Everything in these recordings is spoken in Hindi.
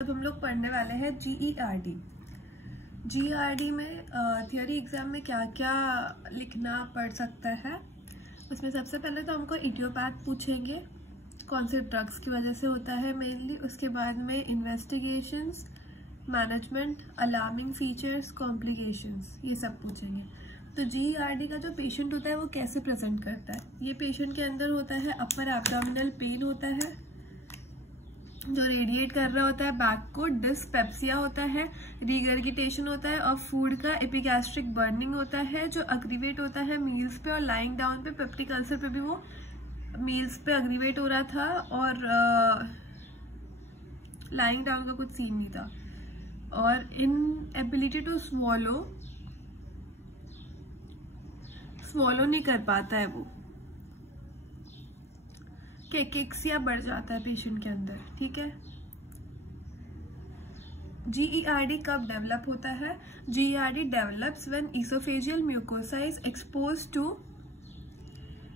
अब हम लोग पढ़ने वाले हैं GERD। GERD में थियोरी एग्जाम में क्या क्या लिखना पड़ सकता है। उसमें सबसे पहले तो हमको इडियोपैथ पूछेंगे, कौन से ड्रग्स की वजह से होता है मेनली। उसके बाद में investigations, management, alarming features, complications, ये सब पूछेंगे। तो GERD का जो पेशेंट होता है वो कैसे प्रेजेंट करता है। ये पेशेंट के अंदर होता है अपर एब्डोमिनल पेन होता है जो रेडिएट कर रहा होता है बैक को, डिस्पेप्सिया होता है, रिगर्गिटेशन होता है और फूड का एपिगैस्ट्रिक बर्निंग होता है जो अग्रीवेट होता है मील्स पे और लाइंग डाउन पे। पेप्टिक अल्सर पे भी वो मील्स पे अग्रीवेट हो रहा था और लाइंग डाउन का कुछ सीन नहीं था। और इनएबिलिटी टू स्वॉलो नहीं कर पाता है वो, केकिक्सिया बढ़ जाता है पेशेंट के अंदर। ठीक है। GERD कब डेवलप होता है। GERD develops when oesophageal mucosa is exposed to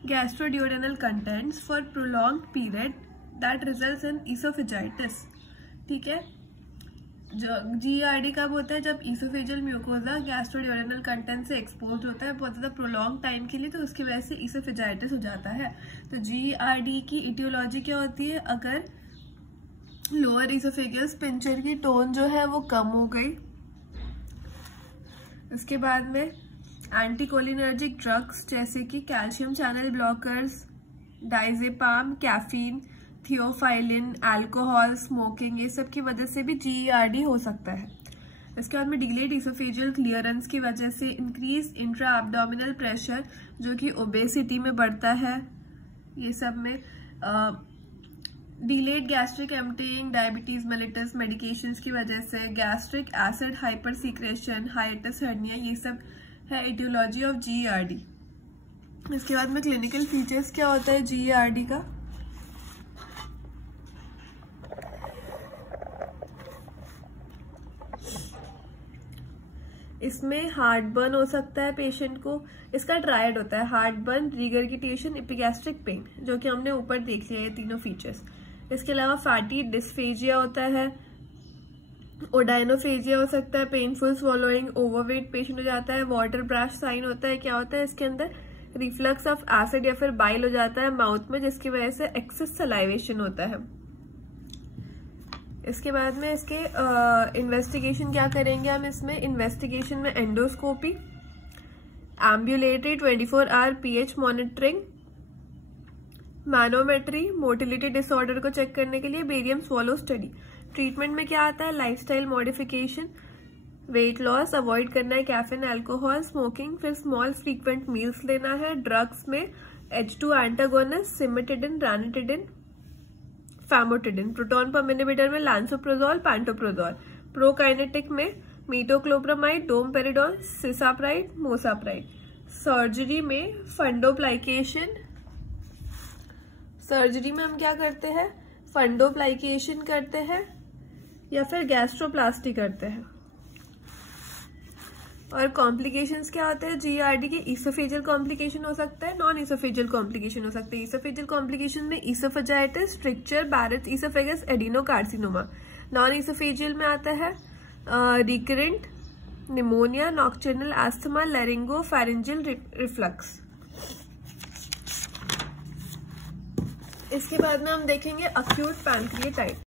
gastroduodenal contents for prolonged period that results in oesophagitis. ठीक है। जो GERD कब होता है, जब इसोफेजियल म्यूकोसा गैस्ट्रोड्यूडेनल कंटेंट से एक्सपोज होता है बहुत ज़्यादा प्रोलॉन्ग टाइम के लिए, तो उसकी वजह से इसोफेजाइटिस हो जाता है। तो GERD की इटियोलॉजी क्या होती है, अगर लोअर इसोफेगस पिंचर की टोन जो है वो कम हो गई। उसके बाद में एंटीकोलिनर्जिक ड्रग्स जैसे कि calcium channel blockers, diazepam, caffeine, theophylline, alcohol, smoking, ये सब की वजह से भी GERD हो सकता है। इसके बाद में डिलेड इसोफेजियल क्लियरेंस की वजह से इंक्रीज इंट्रा एब्डोमिनल प्रेशर जो कि ओबेसिटी में बढ़ता है। ये सब में delayed gastric emptying, diabetes mellitus medications की वजह से, gastric acid hyper secretion, hiatus hernia, ये सब है एटियोलॉजी ऑफ GERD। इसके बाद में क्लिनिकल फीचर्स क्या होता है GERD का। इसमें हार्ट बर्न हो सकता है पेशेंट को। इसका ट्रायड होता है heart burn, regurgitation, epigastric pain, जो कि हमने ऊपर देख लिया ये तीनों फीचर्स। इसके अलावा फैटी डिस्फेजिया होता है, ओडाइनोफेजिया हो सकता है, पेनफुल स्वॉलोइंग, ओवरवेट पेशेंट हो जाता है, वाटर ब्रश साइन होता है। क्या होता है इसके अंदर, रिफ्लक्स ऑफ एसिड या फिर बाइल हो जाता है माउथ में, जिसकी वजह से एक्सेस सलाइवेशन होता है। इसके बाद में इसके इन्वेस्टिगेशन क्या करेंगे हम इसमें। इन्वेस्टिगेशन में endoscopy, ambulatory 24 hour pH monitoring, manometry, motility disorder को चेक करने के लिए बेरियम स्वॉलो स्टडी। ट्रीटमेंट में क्या आता है, lifestyle modification, weight loss, avoid करना है कैफीन, अल्कोहल, स्मोकिंग, फिर स्मॉल फ्रीक्वेंट मील्स लेना है। ड्रग्स में H2 antagonist, cimetidine, ranitidine, famotidine. Proton pump inhibitor में लांसोप्रोजोल, पैंटोप्रोजोल। प्रोकाइनेटिक में metoclopramide, domperidone, cisapride, mosapride. Surgery में फंडोप्लाइकेशन, सर्जरी में हम क्या करते हैं, फंडोप्लाइकेशन करते हैं या फिर गैस्ट्रोप्लास्टी करते हैं। और कॉम्प्लिकेशंस क्या होते हैं GERD के, इसोफेजियल कॉम्प्लिकेशन हो सकता है, नॉन इसोफेजियल कॉम्प्लिकेशन हो सकते हैं। इसोफेजियल कॉम्प्लिकेशन में oesophagitis, stricture, Barrett's oesophagus, adenocarcinoma. Non oesophageal में आता है recurrent pneumonia, nocturnal asthma, laryngopharyngeal reflux. इसके बाद में हम देखेंगे अक्यूट पैनक्रिएटाइटिस।